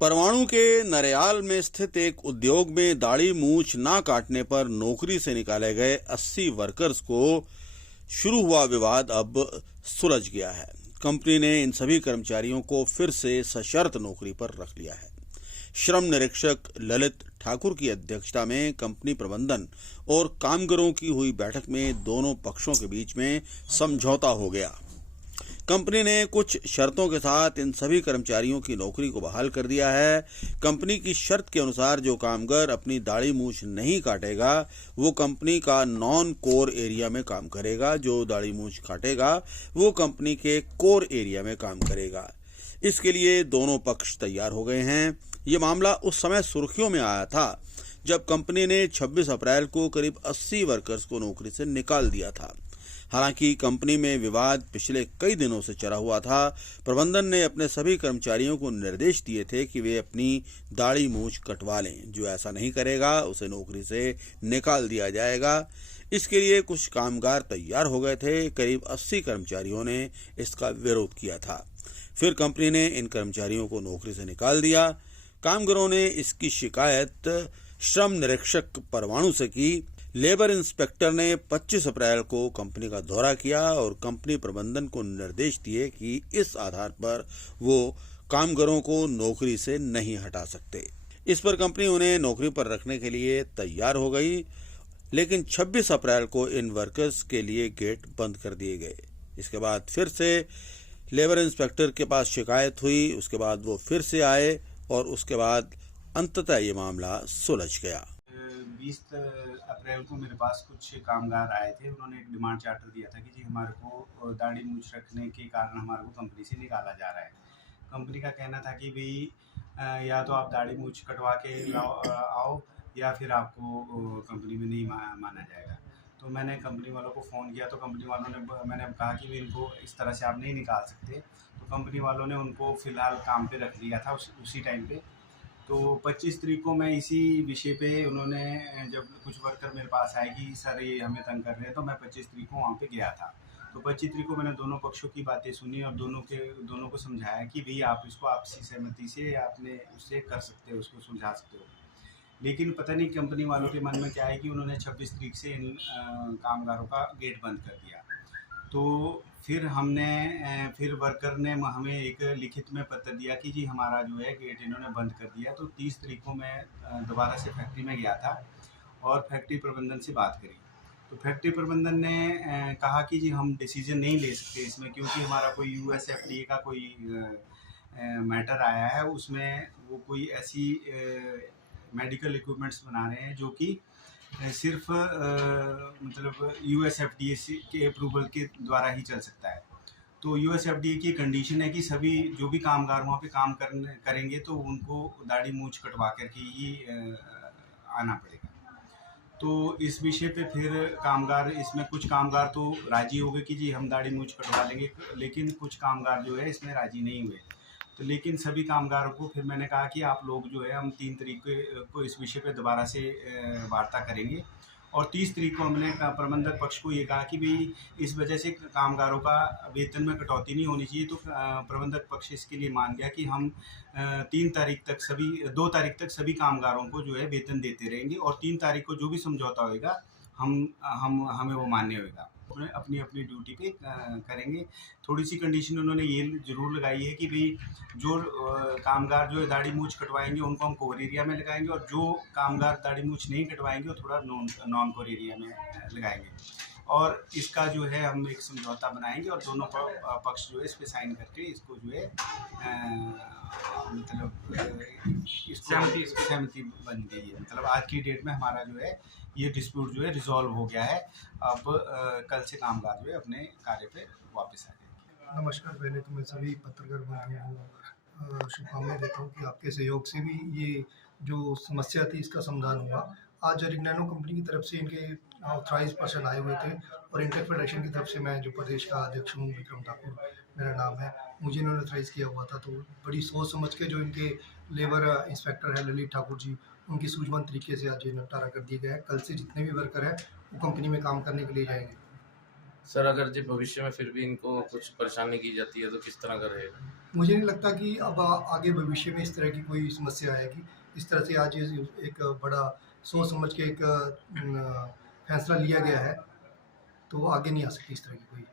परवाणु के नरेयाल में स्थित एक उद्योग में दाढ़ी मूछ ना काटने पर नौकरी से निकाले गए 80 वर्कर्स को शुरू हुआ विवाद अब सुलझ गया है। कंपनी ने इन सभी कर्मचारियों को फिर से सशर्त नौकरी पर रख लिया है। श्रम निरीक्षक ललित ठाकुर की अध्यक्षता में कंपनी प्रबंधन और कामगारों की हुई बैठक में दोनों पक्षों के बीच में समझौता हो गया। कंपनी ने कुछ शर्तों के साथ इन सभी कर्मचारियों की नौकरी को बहाल कर दिया है। कंपनी की शर्त के अनुसार जो कामगार अपनी दाढ़ी मूछ नहीं काटेगा वो कंपनी का नॉन कोर एरिया में काम करेगा, जो दाढ़ी मूछ काटेगा वो कंपनी के कोर एरिया में काम करेगा। इसके लिए दोनों पक्ष तैयार हो गए हैं। ये मामला उस समय सुर्खियों में आया था जब कंपनी ने 26 अप्रैल को करीब 80 वर्कर्स को नौकरी से निकाल दिया था। हालांकि कंपनी में विवाद पिछले कई दिनों से चला हुआ था। प्रबंधन ने अपने सभी कर्मचारियों को निर्देश दिए थे कि वे अपनी दाढ़ी मूछ कटवा लें। जो ऐसा नहीं करेगा उसे नौकरी से निकाल दिया जाएगा। इसके लिए कुछ कामगार तैयार हो गए थे। करीब 80 कर्मचारियों ने इसका विरोध किया था। फिर कंपनी ने इन कर्मचारियों को नौकरी से निकाल दिया। कामगारों ने इसकी शिकायत श्रम निरीक्षक परवाणु से की। लेबर इंस्पेक्टर ने 25 अप्रैल को कंपनी का दौरा किया और कंपनी प्रबंधन को निर्देश दिए कि इस आधार पर वो कामगारों को नौकरी से नहीं हटा सकते। इस पर कंपनी उन्हें नौकरी पर रखने के लिए तैयार हो गई, लेकिन 26 अप्रैल को इन वर्कर्स के लिए गेट बंद कर दिए गए। इसके बाद फिर से लेबर इंस्पेक्टर के पास शिकायत हुई। उसके बाद वो फिर से आए और उसके बाद अंततः ये मामला सुलझ गया। 20 अप्रैल को मेरे पास कुछ कामगार आए थे। उन्होंने एक डिमांड चार्टर दिया था कि जी हमारे को दाढ़ी मूछ रखने के कारण हमारे को कंपनी से निकाला जा रहा है। कंपनी का कहना था कि भाई या तो आप दाढ़ी मूछ कटवा के आओ या फिर आपको कंपनी में नहीं माना जाएगा। तो मैंने कंपनी वालों को फ़ोन किया तो कंपनी वालों ने मैंने कहा कि भाई इनको इस तरह से आप नहीं निकाल सकते। तो कंपनी वालों ने उनको फ़िलहाल काम पे रख लिया था उसी टाइम पे। तो 25 तारीख को मैं इसी विषय पे उन्होंने जब कुछ वर्कर मेरे पास आए कि सर ये हमें तंग कर रहे हैं, तो मैं 25 तारीख को वहाँ पे गया था। तो 25 तारीख को मैंने दोनों पक्षों की बातें सुनी और दोनों को समझाया कि भाई आप इसको आपसी सहमति से आपने उससे कर सकते हो, उसको सुलझा सकते हो। लेकिन पता नहीं कंपनी वालों के मन में क्या है कि उन्होंने 26 तारीख से इन कामगारों का गेट बंद कर दिया। तो फिर फिर वर्कर ने हमें एक लिखित में पत्र दिया कि जी हमारा जो है गेट इन्होंने बंद कर दिया। तो 30 तारीख को मैं दोबारा से फैक्ट्री में गया था और फैक्ट्री प्रबंधन से बात करी। तो फैक्ट्री प्रबंधन ने कहा कि जी हम डिसीजन नहीं ले सकते इसमें, क्योंकि हमारा कोई यूएसएफडीए का कोई मैटर आया है। उसमें वो कोई ऐसी मेडिकल इक्विपमेंट्स बना रहे हैं जो कि सिर्फ मतलब यूएसएफडीए के अप्रूवल के द्वारा ही चल सकता है। तो यूएसएफडीए की कंडीशन है कि सभी जो भी कामगार वहाँ पे काम करेंगे तो उनको दाढ़ी मूछ कटवा करके ही आना पड़ेगा। तो इस विषय पे फिर कामगार इसमें कुछ कामगार तो राजी हो गए कि जी हम दाढ़ी मूछ कटवा लेंगे, लेकिन कुछ कामगार जो है इसमें राजी नहीं हुए। तो लेकिन सभी कामगारों को फिर मैंने कहा कि आप लोग जो है हम 3 तारीख को इस विषय पे दोबारा से वार्ता करेंगे। और 30 तारीख को हमने प्रबंधक पक्ष को ये कहा कि भाई इस वजह से कामगारों का वेतन में कटौती नहीं होनी चाहिए। तो प्रबंधक पक्ष इसके लिए मान गया कि हम 2 तारीख तक सभी कामगारों को जो है वेतन देते रहेंगे और 3 तारीख को जो भी समझौता होगा हमें वो मान्य होगा। अपनी अपनी ड्यूटी पे करेंगे। थोड़ी सी कंडीशन उन्होंने ये ज़रूर लगाई है कि भाई जो कामगार जो दाढ़ी मूछ कटवाएंगे उनको हम कोर एरिया में लगाएंगे और जो कामगार दाढ़ी मूछ नहीं कटवाएंगे वो थोड़ा नॉन कोर एरिया में लगाएंगे। और इसका जो है हम एक समझौता बनाएंगे और दोनों पक्ष जो है इस पर साइन करके इसको जो है मतलब सहमति बन गई है। मतलब आज की डेट में हमारा जो है ये डिस्प्यूट जो है रिजॉल्व हो गया है। अब कल से कामगार जो है अपने कार्य पे वापस आ जाएंगे। नमस्कार। पहले तो मैं सभी पत्रकार भाइयों को शुभकामनाएं देता हूँ कि आपके सहयोग से भी ये जो समस्या थी इसका समाधान हुआ। आज रिग्नानो कंपनी की तरफ से इनके ऑथराइज पर्सन आए हुए थे और इंटेक फेडरेशन की तरफ से मैं जो प्रदेश का अध्यक्ष हूँ विक्रम ठाकुर मेरा नाम है, मुझे इन्होंने ऑथराइज किया हुआ था। तो बड़ी सोच समझ के जो इनके लेबर इंस्पेक्टर है ललित ठाकुर जी, उनकी सूझबूझ तरीके से आज ये निपटारा कर दिया गया है। कल से जितने भी वर्कर हैं वो कंपनी में काम करने के लिए जाएंगे। सर अगर जी भविष्य में फिर भी इनको कुछ परेशानी की जाती है तो किस तरह का रहेगा? मुझे नहीं लगता कि अब आगे भविष्य में इस तरह की कोई समस्या आएगी। इस तरह से आज एक बड़ा सोच समझ के एक फैसला लिया गया है, तो आगे नहीं आ सकती इस तरह की कोई